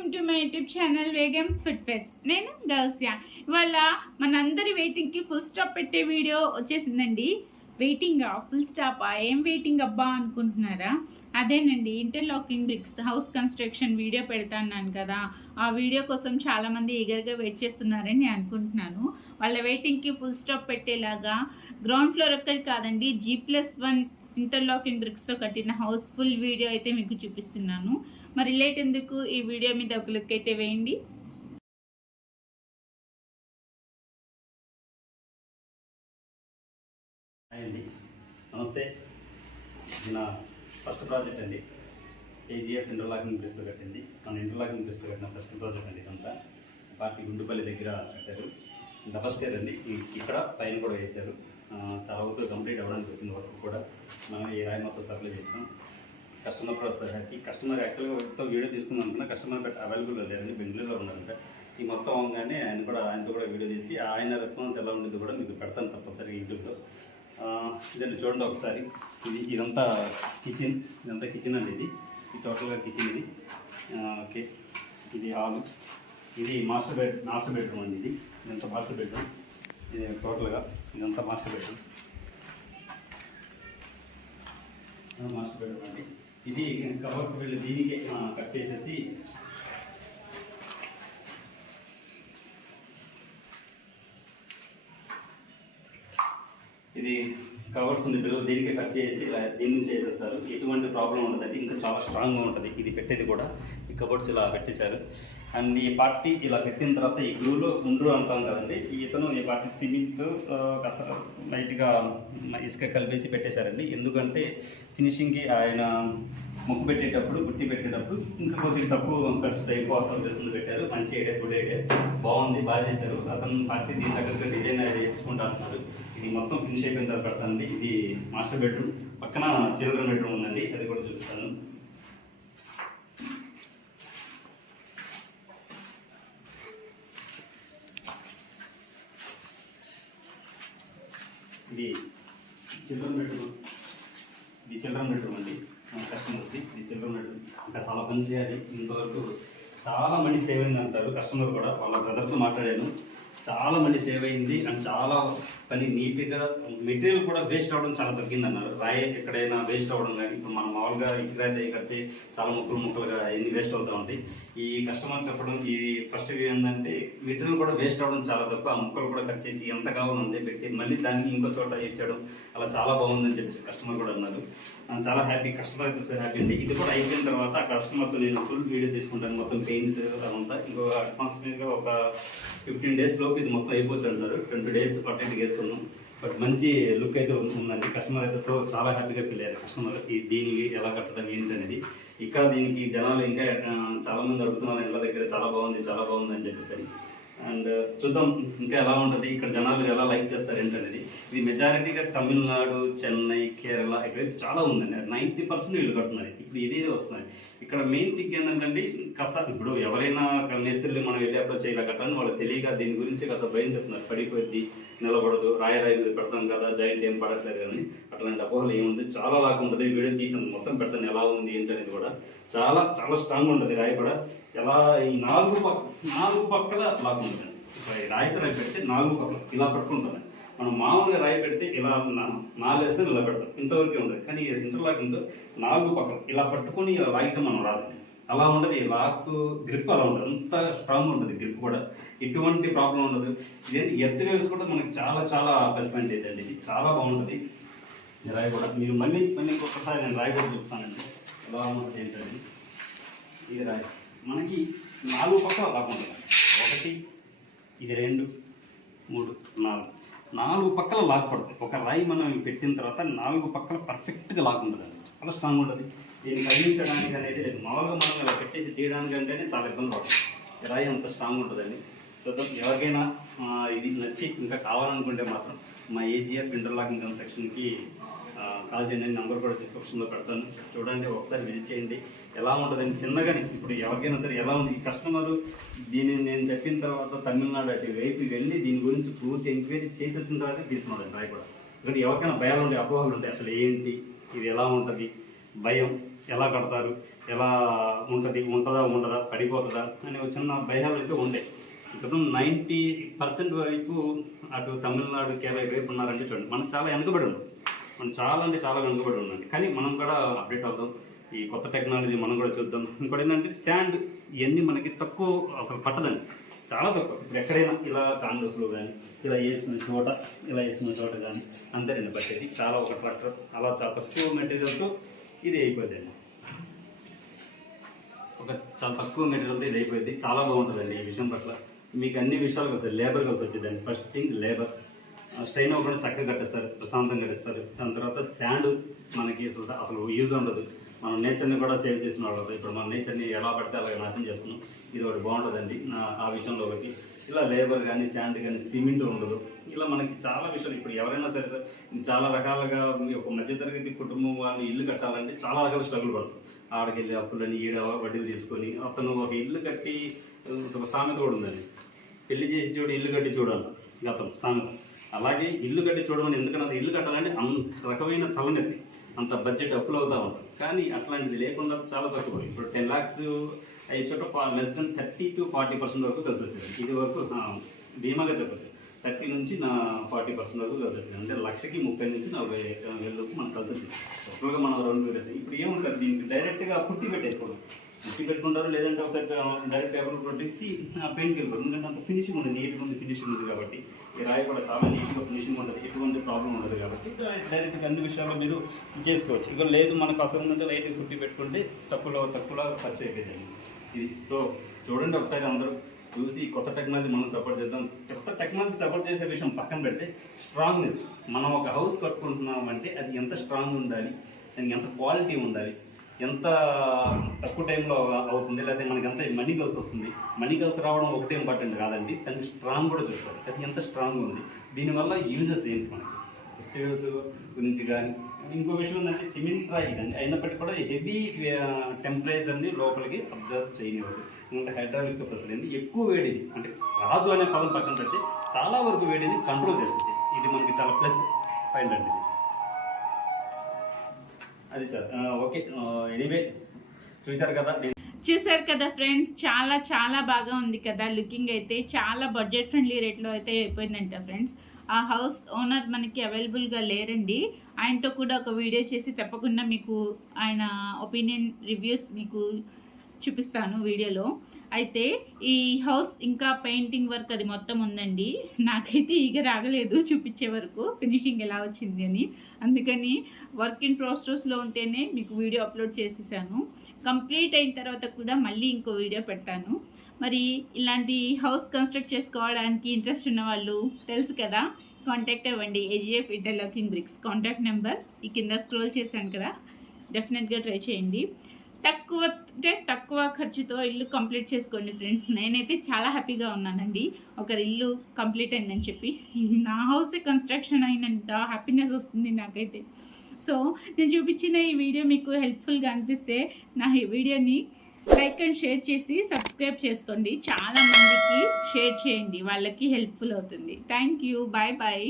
Welcome to my YouTube channel వేగమ్స్ fit fest. నేను గర్ల్స్యా ఇవాళ మనందరి వెయిటింగ్కి ఫుల్ స్టాప్ పెట్టే వీడియో వచ్చేసిందండి. వెయిటింగ్ ఫుల్ స్టాప్ ఏం వెయిటింగ్ అబ్బా అనుకుంటున్నారా? అదేనండి interlocking bricks house construction video పెడతాన్నాను కదా. ఆ వీడియో కోసం చాలామంది ఈగర్గా వెయిట్ చేస్తున్నారని నేను అనుకుంటున్నాను. వాళ్ళ వెయిటింగ్కి ఫుల్ స్టాప్ పెట్టేలాగా గ్రౌండ్ ఫ్లోర్ ఒక్కటి కాదండి జీ ప్లస్ వన్ ఇంటర్లాకింగ్ బ్రిక్స్తో కట్టిన హౌస్ఫుల్ వీడియో అయితే మీకు చూపిస్తున్నాను. మరి లేట్ ఎందుకు ఈ వీడియో మీద ఒక లుక్ అయితే వేయండి. హాయ్ అండి. నమస్తే. నా ఫస్ట్ ప్రాజెక్ట్ అండి. కేజీఎఫ్ ఇంటర్లాకింగ్ ప్రెస్లో కట్టింది. మన ఇంటర్లాకింగ్ ప్రెస్లో కట్టిన ఫస్ట్ ప్రాజెక్ట్ అండి ఇదంతా. పార్టీ గుండుపల్లి దగ్గర కట్టారు. ఇంత ఫస్ట్ ఇయర్ అండి. ఇక్కడ పైన కూడా వేశారు. చాలా వరకు కంప్లీట్ అవ్వడానికి వచ్చింది వర్క్ కూడా. మనం ఈ రాయి మొత్తం సప్లై చేసాం. కస్టమర్ కూడా కస్టమర్ యాక్చువల్గా వీడియో తీసుకుందాం అనుకున్నా కస్టమర్ బట్ అవైలబుల్ లేదండి బెంగళూరులో ఉన్నారంట. ఈ మొత్తం అవగానే ఆయన కూడా ఆయనతో కూడా వీడియో తీసి ఆయన రెస్పాన్స్ ఎలా ఉండేది కూడా మీకు పెడతాను తప్పనిసరిగా యూట్యూబ్లో. ఇదండి చూడండి ఒకసారి. ఇది ఇదంతా కిచెన్ ఇదంతా కిచెన్ అండి ఇది. ఇది టోటల్గా కిచెన్ ఇది. ఓకే. ఇది హాల్. ఇది మాస్టర్ బెడ్ మాస్టర్ బెడ్రూమ్ అండి ఇది. ఇదంతా మాస్టర్ బెడ్రూమ్ ఇది టోటల్గా ఇదంతా మాస్టర్ బెడ్రూమ్ మాస్టర్ బెడ్రూమ్ అండి. ఇది కవర్స్ వీళ్ళు దీనికి కట్ చేసేసి. ఇది కవర్స్ ఉంది పిల్లలు దీనికే కట్ చేసి ఇలా దీని నుంచి వేసేస్తారు ఎటువంటి ప్రాబ్లం ఉండదండి. ఇంకా చాలా స్ట్రాంగ్గా ఉంటుంది. ఇది పెట్టేది కూడా. ఈ కవర్స్ ఇలా పెట్టేశారు. అండ్ ఈ పార్టీ ఇలా పెట్టిన తర్వాత ఈ గ్లూలో ఉండ్రు అంటాం కదండి ఇతను ఈ పార్టీ సిమెంట్ కాస్త లైట్గా ఇసుక కలిపేసి పెట్టేశారండి. ఎందుకంటే ఫినిషింగ్కి ఆయన ముక్కు పెట్టేటప్పుడు గుట్టి పెట్టేటప్పుడు ఇంకా కొద్దిగా తక్కువ ఖర్చుతో ఎక్కువ అర్థం చేస్తుంది పెట్టారు. మంచి ఐడియా గుడ్ ఐడియా బాగుంది బాగా చేశారు. అతను పార్టీ దీని తగ్గట్టుగా డిజైన్ అది చేసుకుంటా అంటున్నారు ఇది మొత్తం ఫినిష్ అయిపోయిన తర్వాత పెడతానండి. ఇది మాస్టర్ బెడ్రూమ్ పక్కన చిల్డ్రన్ బెడ్రూమ్ ఉందండి. అది కూడా చూపిస్తాను ఇది చిల్డ్రన్ బెడ్రూమ్ ఇది చిల్డ్రన్ బెడ్రూమ్ అండి. కస్టమర్కి ఇది చిల్డ్రన్ బెడ్రూమ్. ఇంకా చాలా పని చేయాలి. ఇంతవరకు చాలా మంది సేవ్ అయింది అంటారు కస్టమర్ కూడా. వాళ్ళ బ్రదర్తో మాట్లాడాను. చాలా మంది సేవ్ అయింది. అండ్ చాలా పని నీట్గా మెటీరియల్ కూడా వేస్ట్ అవ్వడం చాలా తగ్గింది అన్నారు రాయి ఎక్కడైనా వేస్ట్ అవ్వడం కానీ ఇప్పుడు మనం మామూలుగా ఇటుకరాయి కడితే చాలా ముక్కలు ముక్కలుగా ఎన్ని వేస్ట్ అవుతూ ఉంటాయి. ఈ కస్టమర్ చెప్పడం ఈ ఫస్ట్ వ్యూ ఏంటంటే మెటీరియల్ కూడా వేస్ట్ అవ్వడం చాలా తక్కువ ఆ ముక్కలు కూడా కట్ చేసి ఎంత కావాలో పెట్టి మళ్ళీ దాన్ని ఇంకో చోట ఇచ్చడం అలా చాలా బాగుందని చెప్పేసి కస్టమర్ కూడా అన్నారు. చాలా హ్యాపీ కస్టమర్ అయితే సార్ హ్యాపీ అండి. ఇది కూడా అయిపోయిన తర్వాత ఆ కస్టమర్తో నేను ఫుల్ వీడియో తీసుకుంటాను. మొత్తం పెయిన్స్ అదంతా. ఇంకో అట్మాస్ఫియర్గా ఒక ఫిఫ్టీన్ డేస్ లోపు ఇది మొత్తం అయిపోవచ్చు అంటారు. ట్వంటీ డేస్ పట్టేది చేసుకున్నాం. బట్ మంచి లుక్ అయితే ఉందండి. కస్టమర్ అయితే సో చాలా హ్యాపీగా ఫీల్ అయ్యారు. కస్టమర్ ఈ దీనికి ఎలా కట్టడం ఏంటి అనేది ఇక్కడ దీనికి జనాలు ఇంకా చాలామంది చాలా మంది అడుగుతున్నారు ఇళ్ళ దగ్గర చాలా బాగుంది చాలా బాగుంది అని చెప్పేసి అండ్ చూద్దాం ఇంకా ఎలా ఉంటుంది ఇక్కడ జనాలు ఎలా లైక్ చేస్తారు ఏంటనేది. ఇది మెజారిటీగా తమిళనాడు చెన్నై కేరళ ఇటువైపు చాలా ఉందండి. నైంటీ పర్సెంట్ వీళ్ళు కడుతున్నారు. ఇప్పుడు ఇది వస్తున్నాయి. ఇక్కడ మెయిన్ థింగ్ ఏంటంటే కాస్త ఇప్పుడు ఎవరైనా మేస్త్రీలు మనం వెళ్ళి అప్రోచ్ చేయాలి కట్టాలని వాళ్ళు తెలియక దీని గురించి కాస్త భయం చెప్తున్నారు. పడిపోద్ది నిలబడదు రాయరాయి పెడతాం కదా జాయింట్ ఏం పడట్లేదు కానీ అట్లాంటి అపోహలు ఏముంది చాలా లాగా ఉంటుంది. వీడియో తీసాను. మొత్తం పెడతాను. ఎలా ఉంది ఏంటనేది అనేది కూడా. చాలా చాలా స్ట్రాంగ్ ఉంటుంది. రాయి కూడా ఎలా ఈ నాలుగు పక్క నాలుగు పక్కల లాగా ఉంటుంది ఇప్పుడు రాయితో రాయి పెడితే నాలుగు పక్కల ఇలా పట్టుకుంటుంది. మనం మామూలుగా రాయి పెడితే ఇలా నాలుగు వేస్తే ఇలా పెడతాం ఇంతవరకే ఉండదు. కానీ ఇంటర్లాకింగ్తో నాలుగు పక్కల ఇలా పట్టుకొని ఇలా లాగితే మనం రాదు అలా ఉండదు. ఈ లాక్ గ్రిప్ అలా ఉండదు. అంత స్ట్రాంగ్ ఉంటుంది గ్రిప్ కూడా. ఎటువంటి ప్రాబ్లం ఉండదు. ఇదేంటి? ఎత్తు వేవ్స్ కూడా మనకి చాలా చాలా ప్లస్ అండి. ఇది చాలా బాగుంటుంది. రాయి కూడా. మీరు మళ్ళీ మళ్ళీ ఇంకొకసారి నేను రాయి కూడా చూస్తానండి ఎలా ఉంటుంది ఏంటండి ఇది రాయి. మనకి నాలుగు పక్కల ఉంటుంది. ఒకటి ఇది రెండు మూడు నాలుగు. నాలుగు పక్కల లాక్ పడుతుంది ఒక రాయి మనం పెట్టిన తర్వాత నాలుగు పక్కల పర్ఫెక్ట్గా లాక్ ఉంటుంది. చాలా స్ట్రాంగ్ ఉంటుంది. దీన్ని కదిలించడానికి అనేది లేదు. మామూలుగా మనం ఇలా పెట్టేసి తీయడానికి అంటేనే చాలా ఇబ్బంది పడుతుంది రాయి అంత స్ట్రాంగ్ ఉంటుందండి చూద్దాం. ఎవరికైనా ఇది నచ్చి ఇంకా కావాలనుకుంటే మాత్రం మా ఏజీఎఫ్ ఇంటర్లాకింగ్ కన్స్ట్రక్షన్కి కాల్ చేయండి నెంబర్ కూడా డిస్క్రిప్షన్లో పెడతాను. చూడండి ఒకసారి విజిట్ చేయండి. ఎలా ఉంటుందండి చిన్నగానే ఇప్పుడు ఎవరికైనా సరే ఎలా ఉంది? ఈ కస్టమర్ దీనిని నేను చెప్పిన తర్వాత తమిళనాడు అటు వైపు వెళ్ళి దీని గురించి పూర్తి ఎంక్వైరీ చేసి వచ్చిన తర్వాత తీసుకున్నాడు రాయి కూడా ఇక్కడ ఎవరికైనా భయాలు ఉంటాయి అపోహలు ఉంటాయి అసలు ఏంటి? ఇది ఎలా ఉంటుంది? భయం ఎలా కడతారు? ఎలా ఉంటుంది? ఉంటుందా ఉండదా? పడిపోతుందా? అనే ఒక చిన్న భయాలు అయితే ఉండే. చూడండి నైంటీ పర్సెంట్ వైపు అటు తమిళనాడు కేరళ వైపు ఉన్నారంటే చూడండి మనం చాలా వెనుకబడి ఉన్నాం మనం చాలా అంటే చాలా వెనుకబడి ఉండండి కానీ మనం కూడా అప్డేట్ అవుదాం. ఈ కొత్త టెక్నాలజీ మనం కూడా చూద్దాం. ఇంకోటి ఏంటంటే శాండ్ ఇవన్నీ మనకి తక్కువ అసలు పట్టదండి. చాలా తక్కువ. ఇప్పుడు ఎక్కడైనా ఇలా కాంగ్రెస్లో కానీ ఇలా వేసిన చోట ఇలా వేసిన చోట కానీ అందరిని పట్టేది. చాలా ఒక ట్రాక్టర్ అలా చాలా తక్కువ మెటీరియల్తో ఇది అయిపోతుంది ఒక చాలా తక్కువ మెటీరియల్తో ఇది అయిపోయింది. చాలా బాగుంటుందండి ఈ విషయం పట్ల. మీకు అన్ని విషయాలు కలిసి లేబర్ కలిసి వచ్చిందండి. ఫస్ట్ థింగ్ లేబర్ స్ట్రైన్ అవ్వకుండా చక్కగా కట్టిస్తారు ప్రశాంతంగా కట్టిస్తారు. దాని తర్వాత శాండ్ మనకి అసలు అసలు యూజ్ ఉండదు. మనం నేచర్ని కూడా సేవ్ చేసిన వాళ్ళు. ఇప్పుడు మన నేచర్ని ఎలా పడితే అలాగే నాశనం చేస్తున్నాం. ఇది ఒకటి బాగుంటుందండి నా ఆ విషయంలో ఒకటి ఇలా లేబర్ కానీ శాండ్ కానీ సిమెంట్ ఉండదు. ఇలా మనకి చాలా విషయాలు ఇప్పుడు ఎవరైనా సరే సార్ చాలా రకాలుగా ఒక మధ్యతరగతి కుటుంబం వాళ్ళు ఇల్లు కట్టాలంటే చాలా రకాల స్ట్రగుల్ పడుతుంది ఆడకెళ్ళి అప్పులని ఈడ వడ్డీలు తీసుకొని అతను ఒక ఇల్లు కట్టి ఒక సామెత కూడా ఉందండి. పెళ్ళి చేసి చూడు ఇల్లు కట్టి చూడాలి గతం సామెత. అలాగే ఇల్లు కట్టి చూడమని ఎందుకన్నా ఇల్లు కట్టాలంటే అంత రకమైన తలనొప్పి. అంత బడ్జెట్ అప్పులు అవుతా ఉంటుంది. కానీ అట్లాంటిది లేకుండా చాలా తక్కువ. ఇప్పుడు టెన్ ల్యాక్స్ అయ్యే చోట less than thirty to forty percent వరకు కలిసి వచ్చింది. ఇది వరకు ఆ, ధీమాగా చెప్పచ్చు థర్టీ నుంచి నా ఫార్టీ పర్సెంట్ వరకు కలిసి వచ్చింది. అంటే లక్షకి ముప్పై నుంచి నలభై వేల వరకు మనకు కలిసి వచ్చింది. టోటల్గా మనం రెండు వేలు ఇప్పుడు ఏముంది సార్? దీనికి డైరెక్ట్గా పుట్టి పెట్టేసుకోవడం. పుట్టి పెట్టుకుంటారు. లేదంటే ఒకసారి డైరెక్ట్ పేపర్ కొట్టేసి పెయింట్ వెళ్ళారు ఎందుకంటే అంత ఫినిషింగ్ ఉంది నీట్గా ఉంది ఫినిషింగ్ ఉంది కాబట్టి. ఈ రాయి కూడా చాలా నీట్గా ఫినిషింగ్ ఉంటుంది ఎటువంటి ప్రాబ్లం ఉండదు కాబట్టి డైరెక్ట్గా అన్ని విషయాల్లో మీరు చేసుకోవచ్చు. ఇక లేదు మనకు అసలు ఉందంటే లైట్ పుట్టి పెట్టుకుంటే తక్కువలో తక్కువలో ఖర్చు అయిపోయింది ఇది సో చూడండి ఒకసారి అందరూ. చూసి కొత్త టెక్నాలజీ మనం సపోర్ట్ చేద్దాం. కొత్త టెక్నాలజీ సపోర్ట్ చేసే విషయం పక్కన పెడితే స్ట్రాంగ్నెస్ మనం ఒక హౌస్ కట్టుకుంటున్నామంటే అది ఎంత స్ట్రాంగ్ ఉండాలి దానికి ఎంత క్వాలిటీ ఉండాలి ఎంత తక్కువ టైంలో అవుతుంది లేకపోతే మనకి ఎంత మనీ కలిసి వస్తుంది? మనీ కలిసి రావడం ఒకటే ఇంపార్టెంట్ కాదండి దాన్ని స్ట్రాంగ్ కూడా చూసుకోవాలి. అది ఎంత స్ట్రాంగ్ ఉంది? దీనివల్ల యూజెస్ ఏంటి మనకి? యూజ్ గురించి కానీ ఇంకో విషయం ఏంటంటే సిమెంట్ రాయి కానీ అయినప్పటికీ కూడా హెవీ టెంపరేచర్ని లోపలికి అబ్జర్వ్ చేయనివ్వదు. ఎందుకంటే హైడ్రాలిక్ ప్రెషర్ ఏంటి ఎక్కువ వేడిని అంటే రాదు అనే పదం పక్కన పెడితే చాలా వరకు వేడిని కంట్రోల్ చేస్తుంది. ఇది మనకి చాలా ప్లస్ పాయింట్ అండి అది సార్. ఓకే. ఎనీవే చూశారు కదా? చూసారు కదా ఫ్రెండ్స్ చాలా చాలా బాగా ఉంది కదా లుకింగ్ అయితే. చాలా బడ్జెట్ ఫ్రెండ్లీ రేట్లో అయితే అయిపోయిందంట ఫ్రెండ్స్. ఆ హౌస్ ఓనర్ మనకి అవైలబుల్గా లేరండి. ఆయనతో కూడా ఒక వీడియో చేసి తప్పకుండా మీకు ఆయన ఒపీనియన్ రివ్యూస్ మీకు చూపిస్తాను వీడియోలో. అయితే ఈ హౌస్ ఇంకా పెయింటింగ్ వర్క్ అది మొత్తం ఉందండి. నాకైతే ఈగ రాగలేదు చూపించే వరకు ఫినిషింగ్ ఎలా వచ్చింది అని. అందుకని వర్క్ ఇన్ ప్రాసెస్లో ఉంటేనే మీకు వీడియో అప్లోడ్ చేసేసాను. కంప్లీట్ అయిన తర్వాత కూడా మళ్ళీ ఇంకో వీడియో పెట్టాను మరి ఇలాంటి హౌస్ కన్స్ట్రక్ట్ చేసుకోవడానికి ఇంట్రెస్ట్ ఉన్న వాళ్ళు తెలుసు కదా కాంటాక్ట్ అవ్వండి. AGF interlocking bricks contact number ఈ కింద స్క్రోల్ చేశాను కదా. డెఫినెట్గా ట్రై చేయండి. తక్కువ అంటే తక్కువ ఖర్చుతో ఇల్లు కంప్లీట్ చేసుకోండి ఫ్రెండ్స్. నేనైతే చాలా హ్యాపీగా ఉన్నానండి. ఒకరి ఇల్లు కంప్లీట్ అయిందని చెప్పి. నా హౌస్ కన్స్ట్రక్షన్ అయినంత హ్యాపీనెస్ వస్తుంది నాకైతే. సో నేను చూపించిన ఈ వీడియో మీకు హెల్ప్ఫుల్గా అనిపిస్తే నా ఈ వీడియోని లైక్ అండ్ షేర్ చేసి సబ్స్క్రైబ్ చేసుకోండి. చాలా మందికి షేర్ చేయండి. వాళ్ళకి హెల్ప్ఫుల్ అవుతుంది. Thank you. Bye bye.